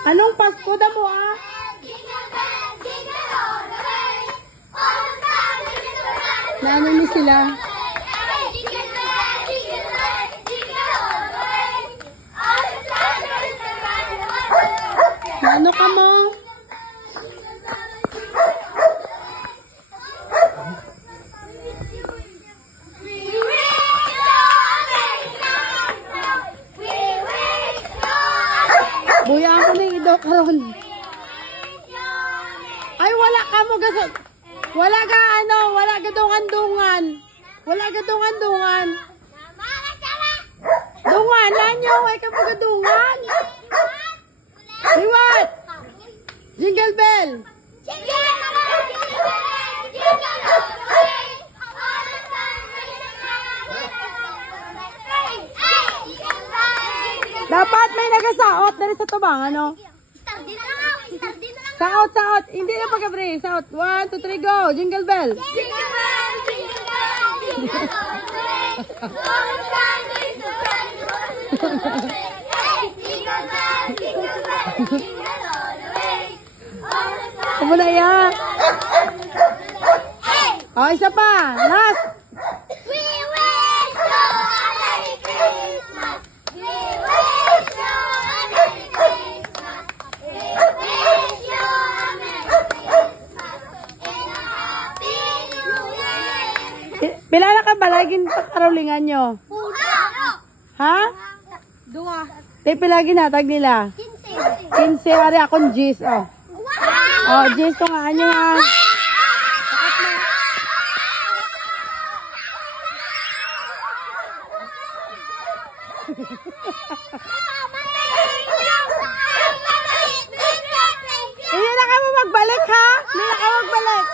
Anong Pasko da mo ah? Naano sila? Ano ka mo? Buya ako na yung idaw karon. Ay, wala ka mo gasot. Wala ka ano, wala ka dungan-dungan. Wala ka dungan-dungan. Dungan, lanyo, ay ka mo gadungan. Liwat! Jingle bell! Dapat may nagasaot dari sa tubang, ano? Saot, saot. Hindi na pagkabre. Saot. 1, 2, 3, go. Jingle bell. Jingle bell, jingle bell, jingle all the way. All the time is the brand new day. Hey, jingle bell, jingle bell, jingle all the way. All the time. Amo na yan. Oh, isa pa. Last. We wish you a Merry Christmas. We wish you a Merry Christmas. We wish you a Merry Christmas and a Happy New Year. Pila na ka balagin sa karolingan nyo? Ha? 2. Te pilagi na tag nila? 15. 15 ari akong G's oh. Oh, G's to nga nyo ha. Hindi na ka mo magbalik ha? Hindi na ka magbalik.